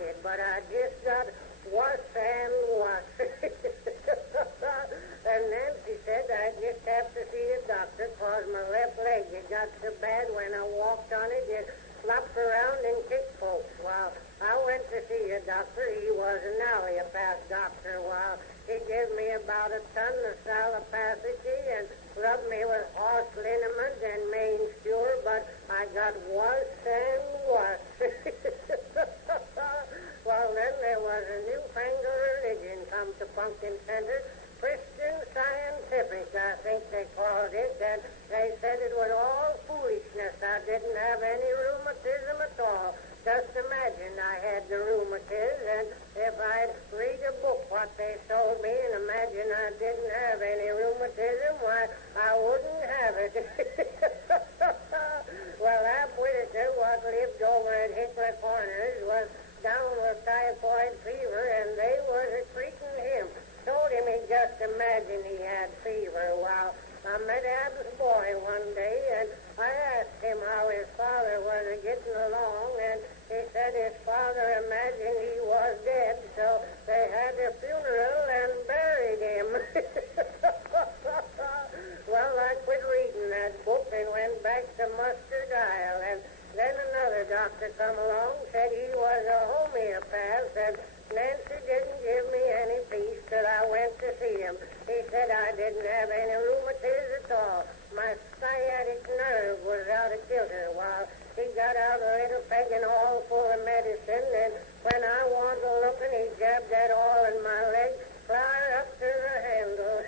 it, but I just got worse and worse. And Nancy said I just have to see a doctor because my left leg, it got so bad when I walked on it, it flopped around and kicked folks. Well, I went to see a doctor. He was an alley-a-path doctor. Well, he gave me about a ton of salopacity and rubbed me with horse liniment and main cure, but I got worse and worse. Well, then there was a newfangled religion come to Pumpkin Center, Christian Scientific, I think they called it, and they said it was all foolishness. I didn't have any rheumatism at all. Just imagine I had the rheumatism, and if I'd read a book what they told me, and imagine I didn't have any rheumatism, why, I wouldn't have it. Well, that Whitaker, what lived over at Hickory Corners, was down with typhoid fever, and they was treating him. Told him he just imagined he had fever. Well, I met Ab's boy one day, and I asked him how his father was getting along, and he said his father imagined he was dead, so they had a funeral and buried him. Well, I quit reading that book and went back to Mustard Isle, and then another doctor come along, said he was a homeopath, and Nancy didn't give me any peace till I went to see him. He said I didn't have any rheumatism at all. My sciatic nerve was out of kilter. While he got out a little pegging all full of medicine, and when I wanted to look, and he jabbed that all in my leg, clear up to the handle.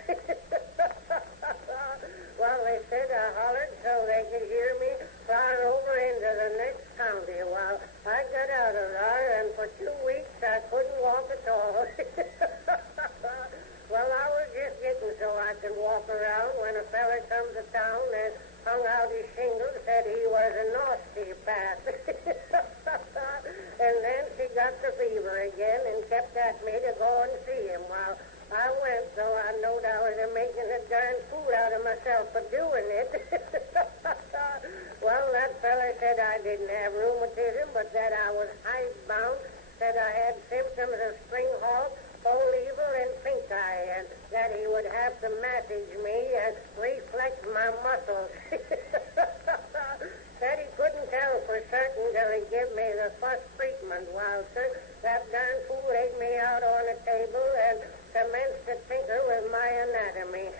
Well, they said I hollered so they could hear me far over into the next county. Well, I got out of there, and for 2 weeks I couldn't walk at all. Well, I was just getting so I could walk around when a fella come to town and hung out his shingles, said he was an osteopath. And then she got the fever again and kept at me to go and see him. Well, I went, so I knowed I was making a darn fool out of myself for doing it. Well, that fella said I didn't have rheumatism, but that I was hidebound, said I had symptoms of spring halt, cold evil, and pink eye, and that he would have to massage me and reflex my muscles. Said he couldn't tell for certain till he gave me the first treatment. Well, sir, that darn fool laid me out on a table and commenced to tinker with my anatomy.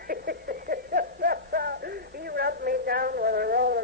He rubbed me down with a roll of